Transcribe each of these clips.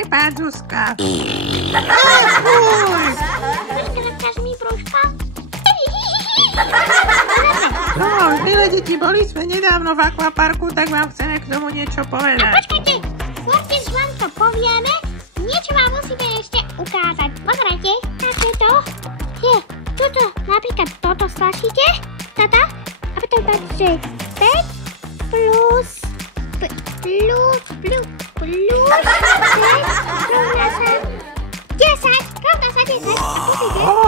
Prepáč, Zuzka. Počkaj, zakáž mi brúško. No, milé deti, boli sme nedávno v akvaparku, tak vám chceme k tomu niečo povedať. A počkajte, skôr než vám to povieme, niečo vám musíme ešte ukázať. Pozrite, takéto. Je, tuto, napríklad toto stlačíte, tata, a potom dáte 5 plus 5 rovná sa 10, rovná sa 10.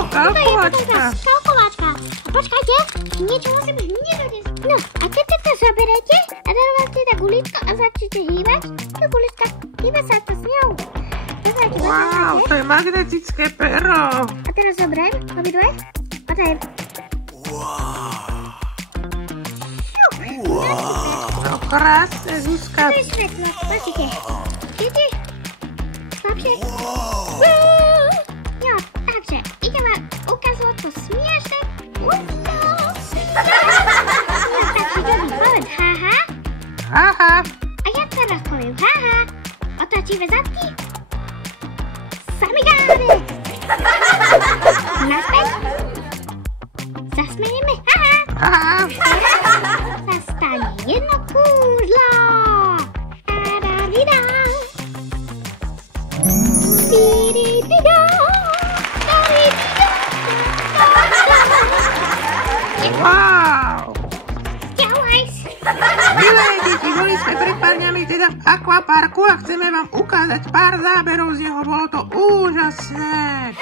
Kalkulačka. Kalkulačka. A počkajte, niečo musím hneď dodesť. No, a keď to zoberete a dáte na guličko a začnete hýbať, to gulička, hýba sa to s ňou. Wow, to je magnetické pero. A teraz zoberiem obidve. A dajem. No krásne, Zuzka. To je svetlo, počkajte. Vidíte? Slabšie? Jo, takže idem vám ukazovať to smiešne. No, takže dobrý, povedz haha. Haha. A ja teraz poviem haha. Otočíme zadky. Samigány. Naspäť. Zasmejeme haha. Haha. Teraz sa stane jedno kúzlo. Tadadida. Tididida. Tididida. Wow. Ďalej. Milé deti, boli sme pred pár dňami teda v akvaparku a chceme vám ukázať pár záberov z neho. Bolo to úžasné.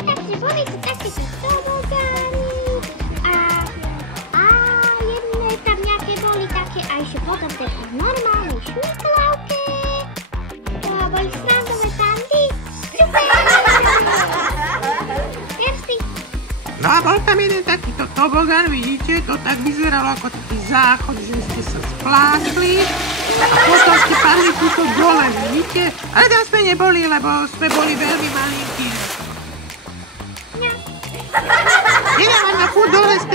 Takže boli tu takéto tobogány a jedné tam nejaké boli také aj že potom také normálne šmiklavky. A boli srandové tandy. Super! Merci. No a bol tam jeden takýto tobogán, vidíte, to tak vyzeralo ako taký záchod, že ste sa splášli a potom ste padli túto dole, vidíte? Ale tam sme neboli, lebo sme boli veľmi malinkí. Nedávam na furt dole z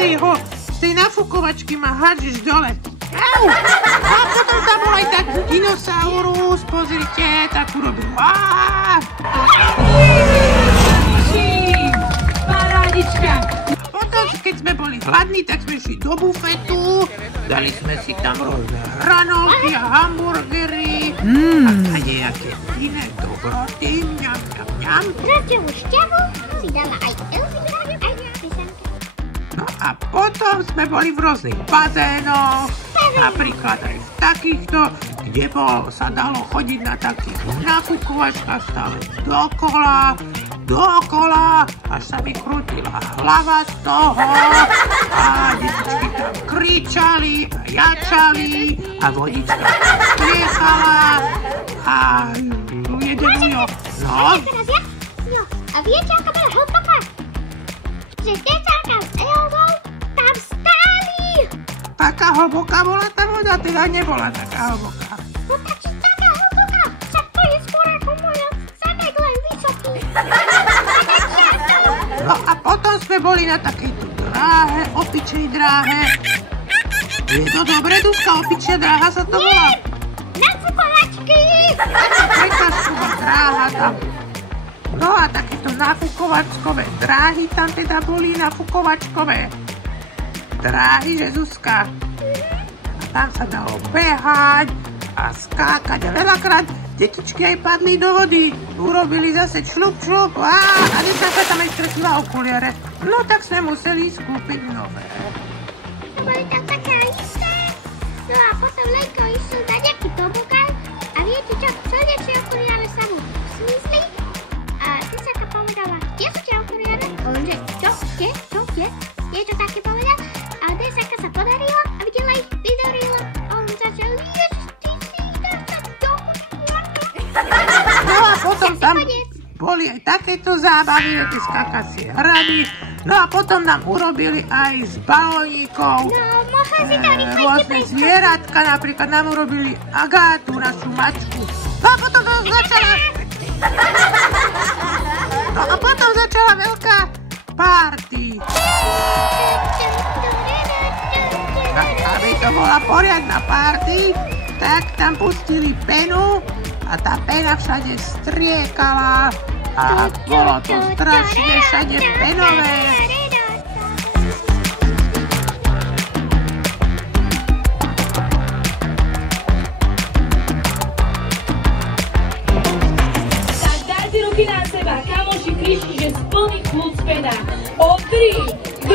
tej nafúkovačky ma hádžeš dole. Au! A potom tam bol aj taký dinosaurus, pozrite, tak urobil. Parádička. Potom, keď sme boli hladní, tak sme šli do bufetu, dali sme si tam rôzne hranolky a hamburgery a nejaké iné dobroty, mňam, mňam, mňam. Zratiaľu šťavu si dala aj Elzika, aj písanka. No a potom sme boli v rôznych bazénoch, napríklad aj v takýchto, kde sa dalo chodiť na takých nafúkovačkách stále dokola, až sa mi krútila hlava z toho a detičky tam kričali a jačali a vodička tam striechala a jeden ujo. No? A teraz ja? No, a viete, aká bola hlboká? Že decáka s Elzou tam stáli. Taká hlboká bola tá voda, teda nebola taká hlboká. No takže taká hlboká, však to je skôr ako moja zadek len vysoký. No a potom sme boli na takejto dráhe, opičej dráhe. Je to dobre, Duzka, opičia dráha sa to volá? Nafúkovačky! Taká prekažková dráha tam. No a takéto nafúkovačkové dráhy tam teda boli, nafúkovačkové dráhy, že Zuzka. A tam sa dalo behať a skákať a veľakrát detičky aj padli do vody. Urobili zase šľup, šľup a dneska sa tam aj stretila okuliare. No tak sme museli skúpiť nové. To boli tam také isté. No a potom Lenko išiel na nejaký tobogán a viete čo, slnečné okuliare sa mu smysli a Tisaka povedala, kde sú tie okuliare? A on že, čo, kde? Niečo také povedal a Tisaka sa podarilo a videla ich vynorila a on začal, ježiš, ty si dá sa do No a potom tam boli aj takéto zábavy, také skakacie hrady. No a potom nám urobili aj z balónikov rôzne zvieratka, napríklad nám urobili Agátu, našu mačku. No a potom začala veľká party. Aby to bola poriadna party, tak tam pustili penu a tá pena všade striekala a bolo to strašne všade penové. Tak dajte ruky na seba, kamoši, kričte, že z plných plúc pena. O 3, 2,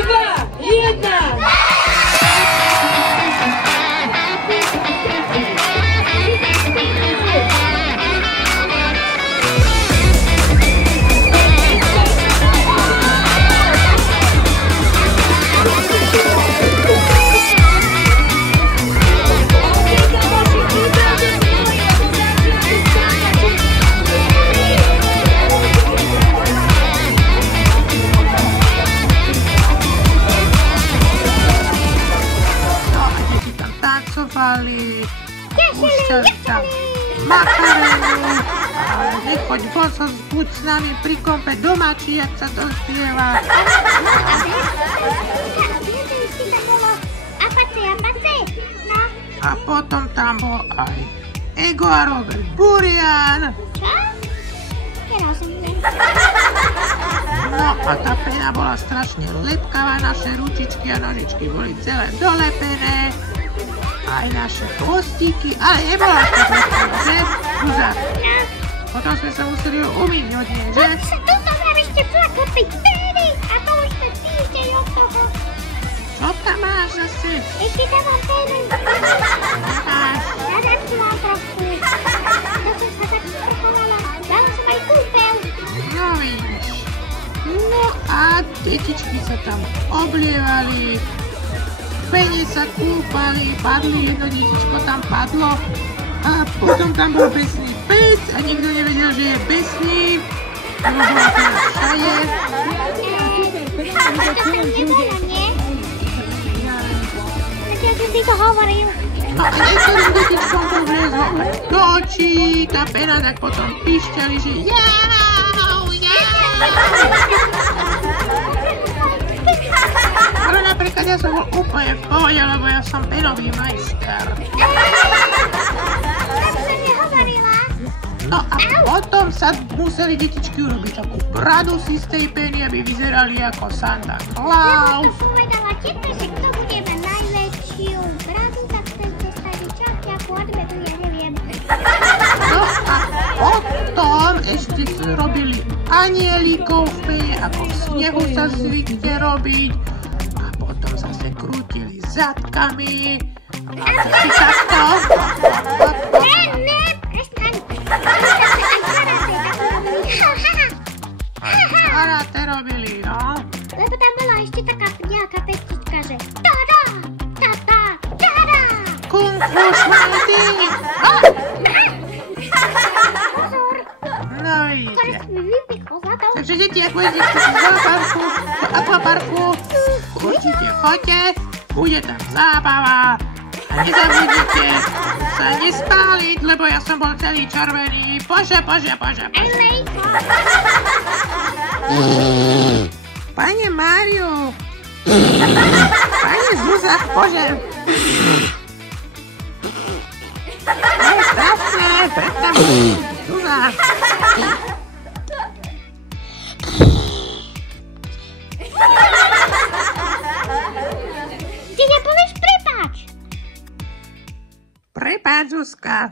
1. Púšťali tam makarénu, ale nechoď von, buď s nami pri kompe doma, či jak sa to spieva. A potom tam bol aj Ego a Robert Burian. Čo? Nerozumiem. No a tá pena bola strašne lepkavá, naše ručičky a nožičky boli celé dolepené. Aj naše chvostíky, ale nebolo to lepkavé, že? Zuzá. Potom sme sa museli umyť od nej, že? Tu som vám ešte zakopiť peny a to už sme týždeň od toho. Čo tam máš zase? Ešte tam mám peny. Máš. Ja tam tu mám trošku. To som sa tak sprchovala. Dala som aj kúpel. No vidíš. No a detičky sa tam oblievali. Pene sa kúpali, padli, jedno detičko tam padlo. A potom tam bol besný pes a nikto nevedel, že je besný. Lebo bola teda všade. To tam nebola, nie? Ja som si to hovoril. No a niektorým detičkom to vlezlo do očí, tá pena tak potom píšťali, že jau, jau. Ale napríklad ja som bol úplne v pohode, lebo ja som penový majster. Tak som nehovorila. No a potom sa museli detičky urobiť takú bradu si z tej peny, aby vyzerali ako Santa Claus. Lebo to povedala teta, že kto bude mať najväčšiu bradu, tak ten dostane čapky a poďme tu, ja neviem. No a potom ešte robili anielikov v pene, ako v snehu sa zvykne robiť. A potom zase krútili zadkami. A si takto. Ne, prestaň. Karate robili, no. Lebo tam bola ešte taká nejaká petička, že tada, tada, tada. Kung fu šmajdy. Pozor, No ktoré vidíte. mi vypichol za to. Takže deti, ak budete chcieť do parku, do akvaparku, určite choďte, bude tam zábava. A nezabudnite sa nespáliť, lebo ja som bol celý červený. Bože. Pane Máriu. Pane Zuzá, bože. To je strašné, predstav. Zuzá. Ty nepovieš prepáč. Prepáč, Zuzka.